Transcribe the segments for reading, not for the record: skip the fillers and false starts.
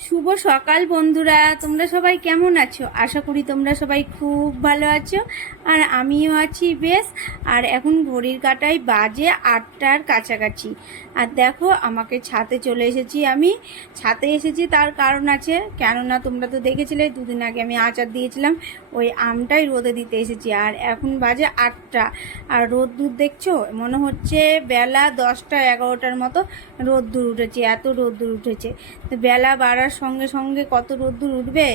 শুভ সকাল বন্ধুরা, তোমরা সবাই কেমন আছো? আশা করি তোমরা সবাই খুব ভালো আছো, আর আমিও আছি বেশ। আর এখন ঘড়ির কাঁটায় বাজে 8টার কাছাকাছি। আর দেখো, আমাকে ছাদে চলে এসেছি। আমি ছাদে এসেছি তার কারণ আছে, কেননা তোমরা তো দেখেছিলে দুদিন আগে আমি আচার দিয়েছিলাম, ওই আমটাই রোদে দিতে এসেছি। আর এখন বাজে 8টা, আর রোদ্দুর দেখছো, মনে হচ্ছে বেলা 10টা 11টার মতো রোদ্দুর উঠেছে, এত রোদ্দুর উঠেছে। তো বেলা বাড়ার সঙ্গে সঙ্গে কত রোদ্দুর উঠবে,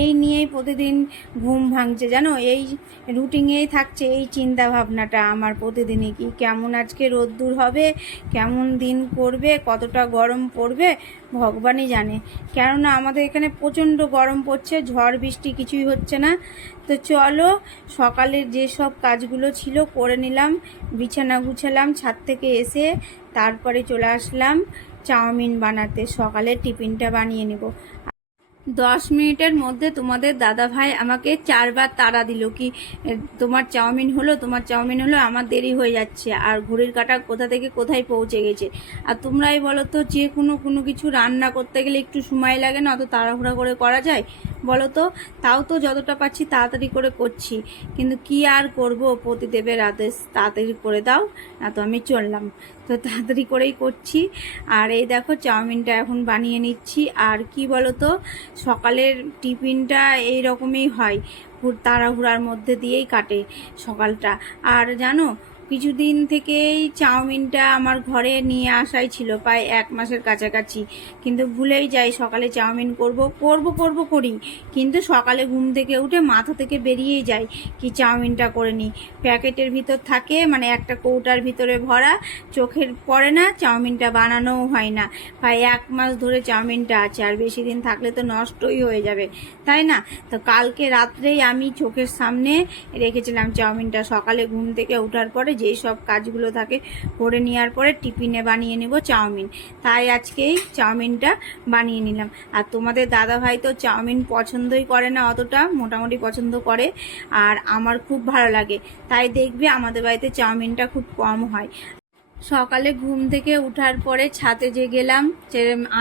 এই নিয়েই প্রতিদিন ঘুম ভাঙছে জানো। এই রুটিনেই থাকছে এই চিন্তা ভাবনাটা আমার প্রতিদিনই, কি কেমন আজকে রোদ্দুর হবে, কেমন দিন পড়বে, কতটা গরম পড়বে ভগবানই জানে। কেননা আমাদের এখানে প্রচণ্ড গরম পড়ছে, ঝড় বৃষ্টি কিছুই হচ্ছে না। তো চলো, সকালের যেসব কাজগুলো ছিল করে নিলাম, বিছানা গুছালাম, ছাদ থেকে এসে তারপরে চলে আসলাম চাউমিন বানাতে। সকালের টিফিনটা বানিয়ে নেব। 10 মিনিটের মধ্যে তোমাদের দাদা ভাই আমাকে 4বার তাড়া দিল, কি তোমার চাউমিন হলো, তোমার চাউমিন হলো। আমার দেরি হয়ে যাচ্ছে, আর ঘড়ির কাঁটা কোথা থেকে কোথায় পৌঁছে গেছে। আর তোমরাই বলো তো, যে কোনো কিছু রান্না করতে গেলে একটু সময় লাগে না? অত তাড়াহুড়া করে করা যায় বলো তো? তাও তো যতটা পাচ্ছি তাড়াতাড়ি করে করছি, কিন্তু কি আর করব, পতিদেবের আদেশ, তাড়াতাড়ি করে দাও না তো আমি চললাম। তো তাড়াতাড়ি করেই করছি। আর এই দেখো, চাউমিনটা এখন বানিয়ে নিচ্ছি। আর কি বলো তো, সকালের টিফিনটা এই রকমই হয়, তাড়াহুড়ার মধ্যে দিয়েই কাটে সকালটা। আর জানো, কিছুদিন থেকেই চাউমিনটা আমার ঘরে নিয়ে আসাই ছিল, প্রায় 1 মাসের কাছাকাছি, কিন্তু ভুলেই যাই সকালে চাউমিন করব করব করব করি, কিন্তু সকালে ঘুম থেকে উঠে মাথা থেকে বেরিয়েই যায় কি চাউমিনটা করে নিই। প্যাকেটের ভিতর থাকে, মানে একটা কৌটার ভিতরে ভরা, চোখের পড়ে না, চাউমিনটা বানানোও হয় না। প্রায় 1 মাস ধরে চাউমিনটা আছে, আর বেশি দিন থাকলে তো নষ্টই হয়ে যাবে, তাই না? তো কালকে রাত্রেই আমি চোখের সামনে রেখেছিলাম চাউমিনটা। সকালে ঘুম থেকে ওঠার পরে যেই সব কাজগুলো থাকে করে নেওয়ার পরে টিফিনে বানিয়ে নেব চাউমিন, তাই আজকেই চাউমিনটা বানিয়ে নিলাম। আর তোমাদের দাদা ভাই তো চাউমিন পছন্দই করে না অতটা, মোটামুটি পছন্দ করে, আর আমার খুব ভালো লাগে, তাই দেখবে আমাদের বাড়িতে চাউমিনটা খুব কম হয়। সকালে ঘুম থেকে উঠার পরে ছাদে যে গেলাম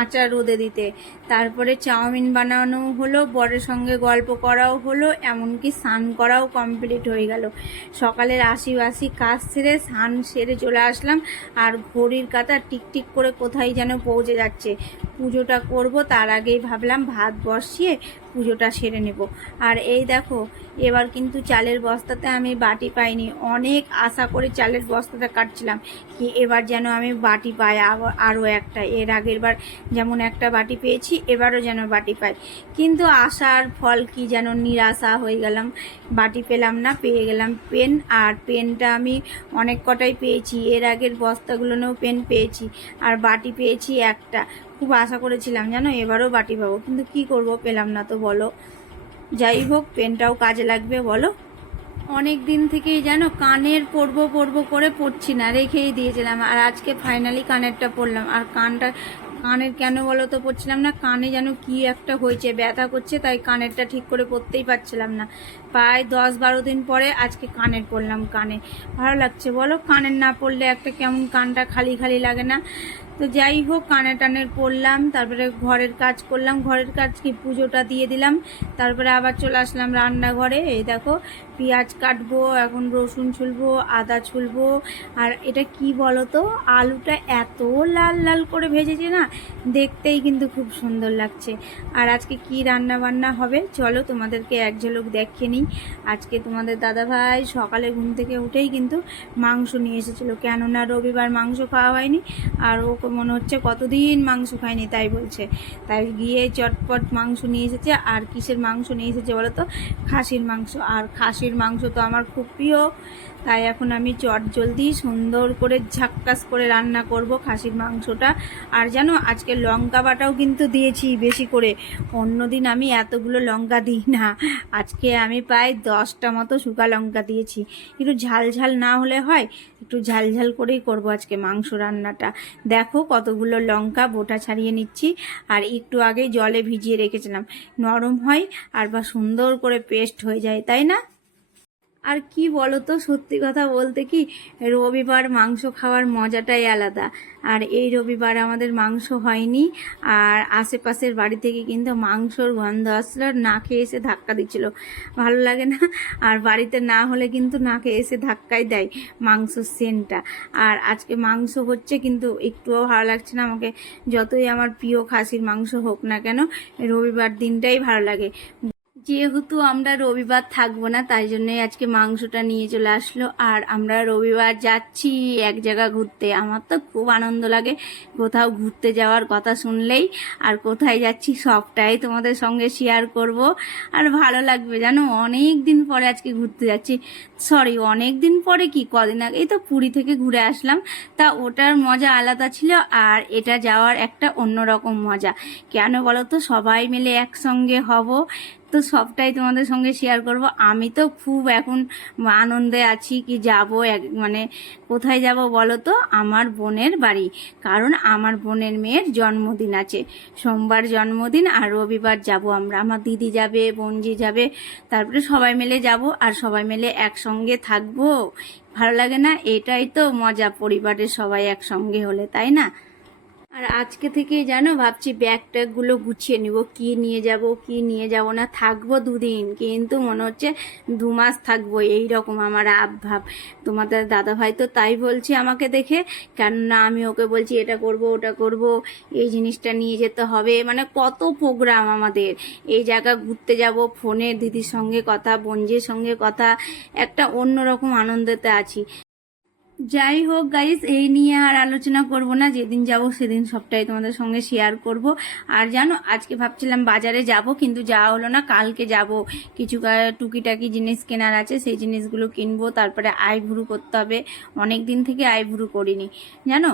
আচার রোদে দিতে, তারপরে চাউমিন বানানো হলো, বরের সঙ্গে গল্প করাও হলো, এমনকি স্নান করাও কমপ্লিট হয়ে গেল। সকালের আশি কাজ সেরে স্নান সেরে চলে আসলাম, আর ঘড়ির কাঁটা টিকটিক করে কোথায় যেন পৌঁছে যাচ্ছে। পুজোটা করব, তার আগেই ভাবলাম ভাত বসিয়ে পুজোটা সেরে নেব। আর এই দেখো, এবার কিন্তু চালের বস্তাতে আমি বাটি পাইনি, অনেক আশা করে চালের বস্তাটা কাটছিলাম, কি এবার যেন আমি বাটি পাই, আরও একটা। এর আগের বার যেমন একটা বাটি পেয়েছি, এবারও যেন বাটি পাই, কিন্তু আশার ফল কি, যেন নিরাশা হয়ে গেলাম। বাটি পেলাম না, পেয়ে গেলাম পেন। আর পেনটা আমি অনেক কটাই পেয়েছি, এর আগের বস্তাগুলোতেও পেন পেয়েছি, আর বাটি পেয়েছি একটা। খুব আশা করেছিলাম জানো এবারও বাটি পাবো, কিন্তু কি করব, পেলাম না তো বলো। যাই হোক, পেনটাও কাজে লাগবে বলো। অনেক দিন থেকেই যেন কানের পরবো পরবো করে পড়ছি না, রেখেই দিয়েছিলাম, আর আজকে ফাইনালি কানেরটা পরলাম। আর কানের কেন বলো তো পরছিলাম না, কানে যেন কি একটা হয়েছে, ব্যথা করছে, তাই কানেরটা ঠিক করে পরতেই পারছিলাম না। প্রায় 10-12 দিন পরে আজকে কানের পরলাম। কানে ভালো লাগছে বলো, কানের না পরলে একটা কেমন কানটা খালি খালি লাগে না? তো যাই হোক, কানে টানের পরলাম, তারপরে ঘরের কাজ করলাম, ঘরের কাজ কি পুজোটা দিয়ে দিলাম, তারপরে আবার চলে আসলাম রান্নাঘরে। এই দেখো, পেঁয়াজ কাটবো, এখন রসুন ছুলবো, আদা ছুলবো। আর এটা কি বলো তো, আলুটা এত লাল লাল করে ভেজেছে না, দেখতেই কিন্তু খুব সুন্দর লাগছে। আর আজকে কি রান্না বান্না হবে চলো তোমাদেরকে এক ঝলক দেখিয়ে নিই। আজকে তোমাদের দাদাভাই সকালে ঘুম থেকে উঠেই কিন্তু মাংস নিয়ে এসেছিলো, কেননা রবিবার মাংস খাওয়া হয়নি, আর ও মনে হচ্ছে কতদিন মাংস খায়নি তাই বলছে, তাই গিয়ে চটপট মাংস নিয়ে এসেছে। আর কিসের মাংস নিয়ে এসেছে বলো তো, খাসির মাংস। আর খাসির মাংস তো আমার খুব প্রিয়, তাই এখন আমি জলদি সুন্দর করে ঝাক্কাস করে রান্না করব খাসির মাংসটা। আর জানো, আজকে লঙ্কা বাটাও কিন্তু দিয়েছি বেশি করে, অন্যদিন আমি এতগুলো লঙ্কা দিই না, আজকে আমি প্রায় 10টা মতো শুকা লঙ্কা দিয়েছি। একটু ঝাল ঝাল না হলে হয়, একটু ঝাল ঝাল করেই করব আজকে মাংস রান্নাটা। দেখো কতগুলো লঙ্কা বোটা ছাড়িয়ে নিচ্ছি, আর একটু আগে জলে ভিজিয়ে রেখেছিলাম, নরম হয় আর বা সুন্দর করে পেস্ট হয়ে যায়, তাই না? আর কি বলো তো, সত্যি কথা বলতে কি, রবিবার মাংস খাওয়ার মজাটাই আলাদা। আর এই রবিবার আমাদের মাংস হয়নি, আর আশেপাশের বাড়ি থেকে কিন্তু মাংসর গন্ধ আসলো, আর নাকে এসে ধাক্কা দিচ্ছিল। ভালো লাগে না? আর বাড়িতে না হলে কিন্তু নাকে এসে ধাক্কাই দেয় মাংসর সেন্টটা। আর আজকে মাংস হচ্ছে কিন্তু একটুও ভালো লাগছে না আমাকে, যতই আমার প্রিয় খাসির মাংস হোক না কেন, রবিবার দিনটাই ভালো লাগে। যেহেতু আমরা রবিবার থাকবো না, তাই জন্যই আজকে মাংসটা নিয়ে চলে আসলো। আর আমরা রবিবার যাচ্ছি এক জায়গা ঘুরতে। আমার তো খুব আনন্দ লাগে কোথাও ঘুরতে যাওয়ার কথা শুনলেই। আর কোথায় যাচ্ছি সবটাই তোমাদের সঙ্গে শেয়ার করব। আর ভালো লাগবে জানো, অনেক দিন পরে আজকে ঘুরতে যাচ্ছি। সরি, অনেক দিন পরে কি, কদিন আগে এই তো পুরী থেকে ঘুরে আসলাম। তা ওটার মজা আলাদা ছিল, আর এটা যাওয়ার একটা অন্যরকম মজা। কেন বলো তো, সবাই মিলে একসঙ্গে হব, তো সবটাই তোমাদের সঙ্গে শেয়ার করব। আমি তো খুব এখন আনন্দে আছি কি যাব, মানে কোথায় যাব বলো তো, আমার বোনের বাড়ি। কারণ আমার বোনের মেয়ের জন্মদিন আছে, সোমবার জন্মদিন, আর রবিবার যাব আমরা। আমার দিদি যাবে, বোনজি যাবে, তারপরে সবাই মিলে যাব, আর সবাই মিলে একসঙ্গে থাকবো। ভালো লাগে না? এটাই তো মজা পরিবারের সবাই একসঙ্গে হলে, তাই না? আর আজকে থেকেই জানো ভাবছি ব্যাগ ট্যাগগুলো গুছিয়ে নিব, কি নিয়ে যাব কি নিয়ে যাব না। থাকবো দুদিন, কিন্তু মনে হচ্ছে 2 মাস থাকবো, এই রকম আমার ভাব। তোমাদের দাদাভাই তো তাই বলছে আমাকে দেখে, কেননা আমি ওকে বলছি এটা করব ওটা করব, এই জিনিসটা নিয়ে যেতে হবে, মানে কত প্রোগ্রাম আমাদের। এই জায়গা ঘুরতে যাব, ফোনে দিদির সঙ্গে কথা, বোনজির সঙ্গে কথা, একটা অন্যরকম আনন্দতে আছি। যাই হোক গাইস, এই নিয়ে আর আলোচনা করব না, যেদিন যাব সেদিন সবটাই তোমাদের সঙ্গে শেয়ার করব। আর জানো, আজকে ভাবছিলাম বাজারে যাব, কিন্তু যাওয়া হলো না। কালকে যাব, কিছু টুকিটাকি জিনিস কেনার আছে, সেই জিনিসগুলো কিনবো। তারপরে আইভুরু করতে হবে, অনেক দিন থেকে আইভুরু করিনি জানো।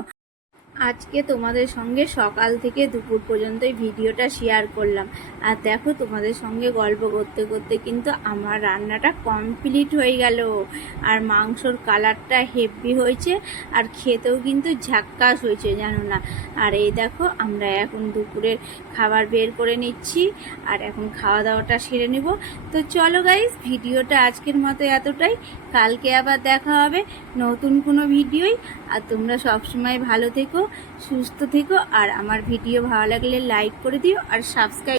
আজকে তোমাদের সঙ্গে সকাল থেকে দুপুর পর্যন্তই ভিডিওটা শেয়ার করলাম। আর দেখো, তোমাদের সঙ্গে গল্প করতে করতে কিন্তু আমার রান্নাটা কমপ্লিট হয়ে গেল। আর মাংসর কালারটা হেভি হয়েছে, আর খেতেও কিন্তু ঝাক্কাস হয়েছে জানো না। আর এই দেখো, আমরা এখন দুপুরের খাবার বের করে নিচ্ছি, আর এখন খাওয়া দাওয়াটা সেরে নিব। তো চলো গাইস, ভিডিওটা আজকের মতো এতটাই। কালকে আবার দেখা হবে নতুন কোনো ভিডিওই। আর তোমরা সবসময় ভালো থেকো, সুস্থ থেকো। আর আমার ভিডিও ভালো লাগলে লাইক করে দিও, আর সাবস্ক্রাইব